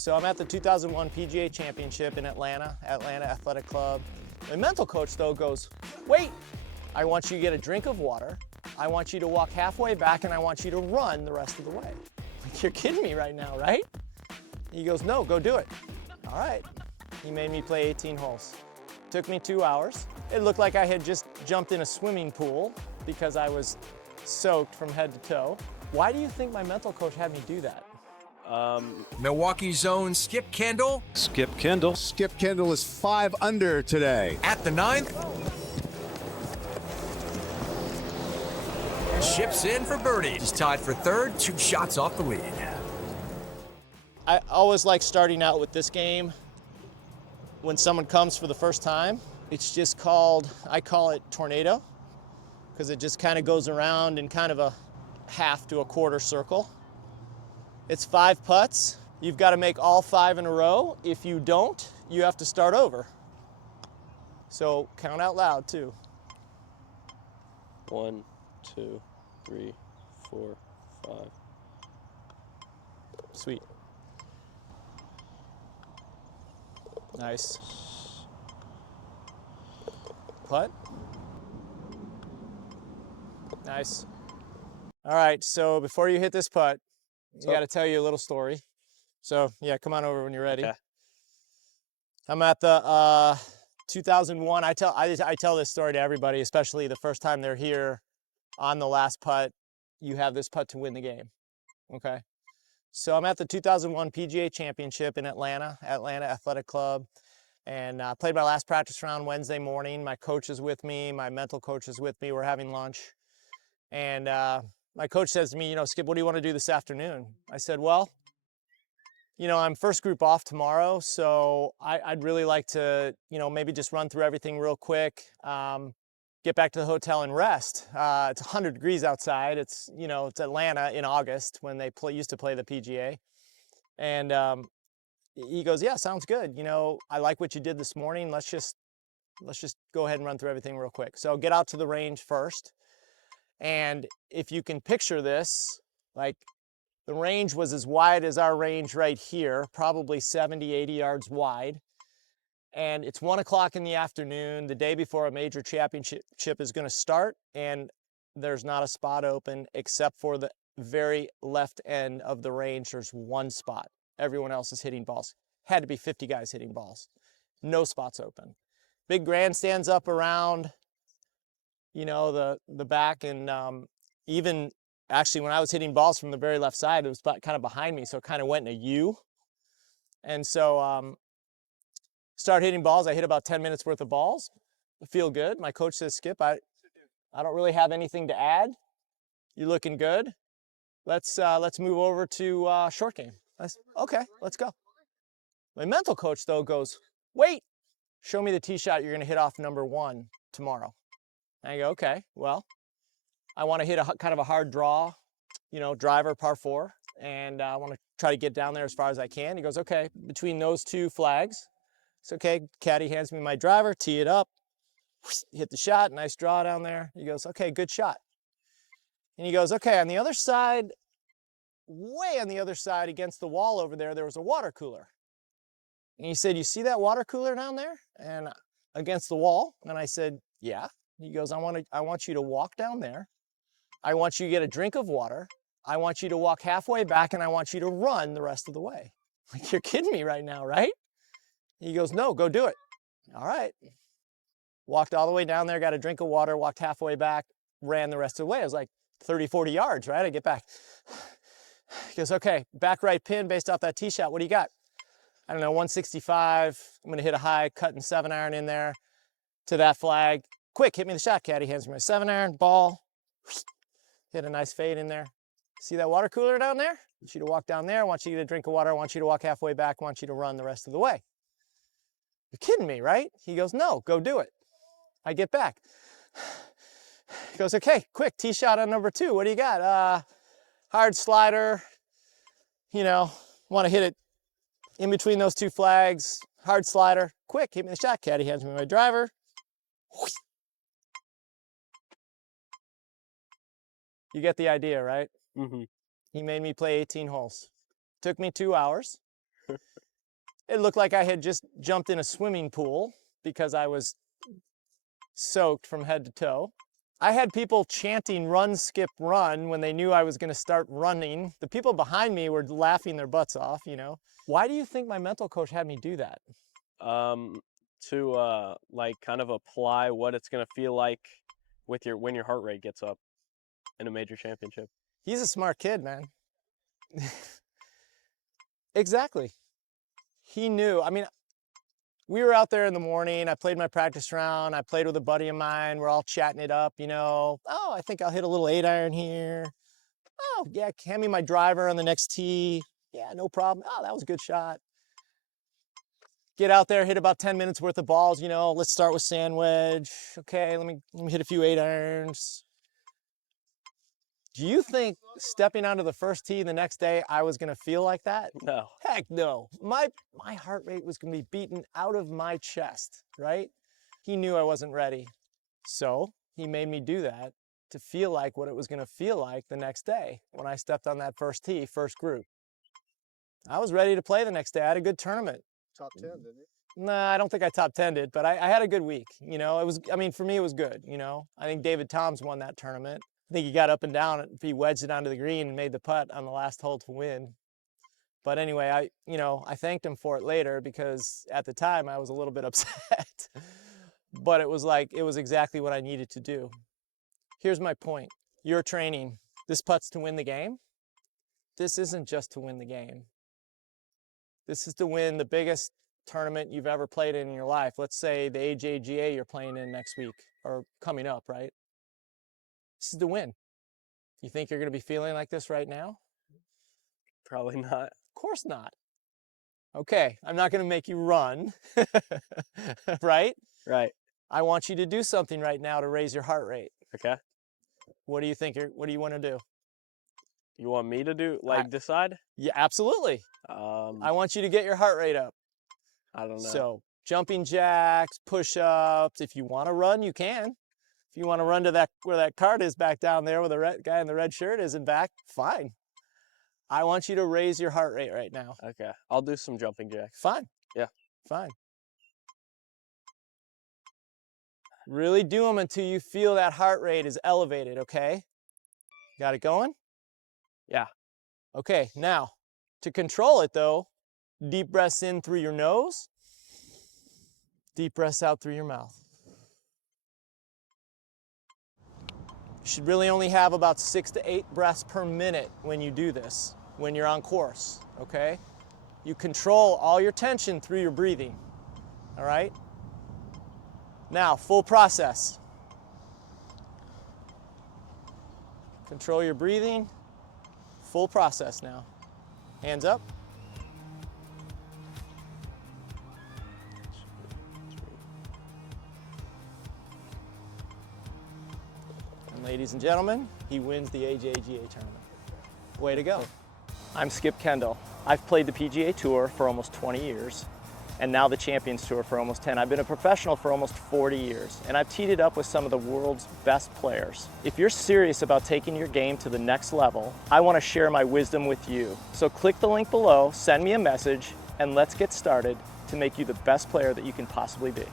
So I'm at the 2001 PGA Championship in Atlanta Athletic Club. My mental coach though goes, wait, I want you to get a drink of water. I want you to walk halfway back and I want you to run the rest of the way. Like, you're kidding me right now, right? He goes, no, go do it. All right. He made me play 18 holes. Took me 2 hours. It looked like I had just jumped in a swimming pool because I was soaked from head to toe. Why do you think my mental coach had me do that? Milwaukee's own Skip Kendall. Skip Kendall. Skip Kendall is 5 under today. At the 9th. Chips in for birdie. He's tied for 3rd, 2 shots off the lead. I always like starting out with this game when someone comes for the first time. It's just called, I call it tornado, because it just kind of goes around in kind of a half to a quarter circle. It's 5 putts. You've got to make all 5 in a row. If you don't, you have to start over. So count out loud too. 1, 2, 3, 4, 5. Sweet. Nice. Putt. Nice. All right, so before you hit this putt, I got to tell you a little story. So yeah, come on over when you're ready. Okay. I'm at the 2001. I tell this story to everybody, especially the first time they're here on the last putt. You have this putt to win the game. Okay. So I'm at the 2001 PGA Championship in Atlanta Athletic Club, and played my last practice round Wednesday morning. My coach is with me. My mental coach is with me. We're having lunch, and my coach says to me, Skip, what do you want to do this afternoon? I said, well, I'm first group off tomorrow, so I'd really like to, maybe just run through everything real quick, get back to the hotel and rest. It's 100 degrees outside. It's, it's Atlanta in August when they used to play the PGA. And he goes, yeah, sounds good. I like what you did this morning. Let's just go ahead and run through everything real quick. So get out to the range first. And if you can picture this, like the range was as wide as our range right here, probably 70, 80 yards wide. And it's 1 o'clock in the afternoon, the day before a major championship is going to start, and there's not a spot open except for the very left end of the range. There's one spot. Everyone else is hitting balls. Had to be 50 guys hitting balls. No spots open. Big grandstands up around, the back, and even actually when I was hitting balls from the very left side, it was kind of behind me, so it kind of went in a U. And so start hitting balls. I hit about 10 minutes worth of balls. I feel good. My coach says, Skip, I don't really have anything to add. You're looking good. Let's move over to short game. I said, okay, let's go. My mental coach though goes, wait, show me the tee shot you're going to hit off number 1 tomorrow. And I go, okay, well, I want to hit kind of a hard draw, driver, par 4, and I want to try to get down there as far as I can. He goes, okay, between those 2 flags. It's okay. Caddy hands me my driver, tee it up, hit the shot, nice draw down there. He goes, okay, good shot. And he goes, okay, on the other side, way on the other side against the wall over there, there was a water cooler. And he said, you see that water cooler down there and against the wall? And I said, yeah. He goes, I want you to walk down there. I want you to get a drink of water. I want you to walk halfway back and I want you to run the rest of the way. Like, you're kidding me right now, right? He goes, no, go do it. All right. Walked all the way down there, got a drink of water, walked halfway back, ran the rest of the way. It was like 30, 40 yards, right? I get back. He goes, okay, back right pin based off that tee shot. What do you got? I don't know, 165. I'm going to hit a high, cutting 7-iron in there to that flag. Quick, hit me the shot, caddy. Hands me my 7-iron, ball. Hit a nice fade in there. See that water cooler down there? I want you to walk down there. I want you to get a drink of water. I want you to walk halfway back. I want you to run the rest of the way. You're kidding me, right? He goes, no, go do it. I get back. He goes, okay, quick, tee shot on number 2. What do you got? Hard slider, want to hit it in between those 2 flags. Hard slider, quick, hit me the shot. Caddy hands me my driver. You get the idea, right? Mm-hmm. He made me play 18 holes. Took me 2 hours. it looked like I had just jumped in a swimming pool because I was soaked from head to toe. I had people chanting run, skip, run when they knew I was gonna start running. The people behind me were laughing their butts off, you know. Why do you think my mental coach had me do that? To like kind of apply what it's gonna feel like with when your heart rate gets up in a major championship. He's a smart kid, man. Exactly. He knew. I mean, we were out there in the morning. I played my practice round. I played with a buddy of mine. We're all chatting it up, you know. Oh, I think I'll hit a little 8-iron here. Oh, yeah, hand me my driver on the next tee. Yeah, no problem. Oh, that was a good shot. Get out there, hit about 10 minutes worth of balls, you know. Let's start with sand wedge. Okay, let me hit a few 8-irons. Do you think stepping onto the first tee the next day, I was gonna feel like that? No. Heck no. My heart rate was gonna be beaten out of my chest, right? He knew I wasn't ready. So he made me do that to feel like what it was gonna feel like the next day when I stepped on that first tee, first group. I was ready to play the next day. I had a good tournament. Top 10, didn't you? Nah, I don't think I top 10'd it, but I had a good week. You know, it was, I mean, for me, it was good, you know. I think David Toms won that tournament. I think he got up and down, he wedged it onto the green and made the putt on the last hole to win. But anyway, I thanked him for it later because at the time I was a little bit upset. But it was exactly what I needed to do. Here's my point. Your training, this putt's to win the game. This isn't just to win the game. This is to win the biggest tournament you've ever played in your life. Let's say the AJGA you're playing in next week or coming up, right? This is to win. You think you're going to be feeling like this right now? Probably not. Of course not. Okay, I'm not going to make you run, right? Right. I want you to do something right now to raise your heart rate. Okay. What do you think? What do you want to do? You want me to do, decide? Yeah, absolutely. I want you to get your heart rate up. I don't know. So jumping jacks, push-ups. If you want to run, you can. If you want to run to where that cart is back down there where the guy in the red shirt is and back, fine. I want you to raise your heart rate right now. Okay. I'll do some jumping jacks. Fine. Yeah. Fine. Really do them until you feel that heart rate is elevated, okay? Got it going? Yeah. Okay, now, to control it though, deep breaths in through your nose, deep breaths out through your mouth. You should really only have about 6 to 8 breaths per minute when you do this, when you're on course, okay? You control all your tension through your breathing, all right? Now, full process. Control your breathing, full process now. Hands up. And ladies and gentlemen, he wins the AJGA tournament. Way to go. I'm Skip Kendall. I've played the PGA Tour for almost 20 years, and now the Champions Tour for almost 10. I've been a professional for almost 40 years, and I've teed it up with some of the world's best players. If you're serious about taking your game to the next level, I want to share my wisdom with you. So click the link below, send me a message, and let's get started to make you the best player that you can possibly be.